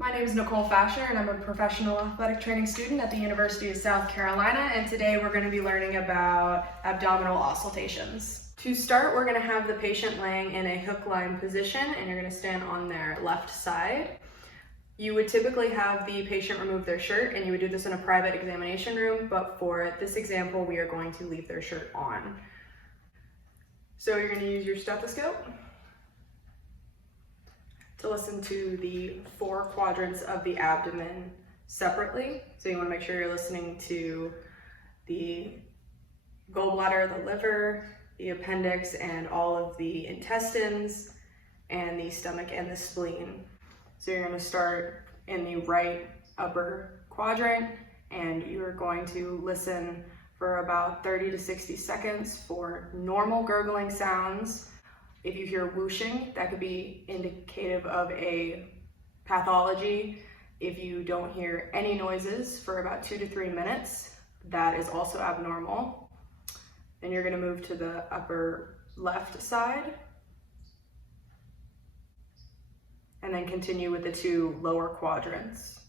My name is Nicole Fashner and I'm a professional athletic training student at the University of South Carolina, and today we're going to be learning about abdominal auscultations. To start, we're going to have the patient laying in a hook line position and you're going to stand on their left side. You would typically have the patient remove their shirt, and you would do this in a private examination room, but for this example we are going to leave their shirt on. So you're going to use your stethoscope to listen to the 4 quadrants of the abdomen separately. So you want to make sure you're listening to the gallbladder, the liver, the appendix, and all of the intestines, and the stomach and the spleen. So you're going to start in the right upper quadrant, and you're going to listen for about 30 to 60 seconds for normal gurgling sounds. If you hear whooshing, that could be indicative of a pathology. If you don't hear any noises for about 2 to 3 minutes, that is also abnormal. Then you're going to move to the upper left side, and then continue with the 2 lower quadrants.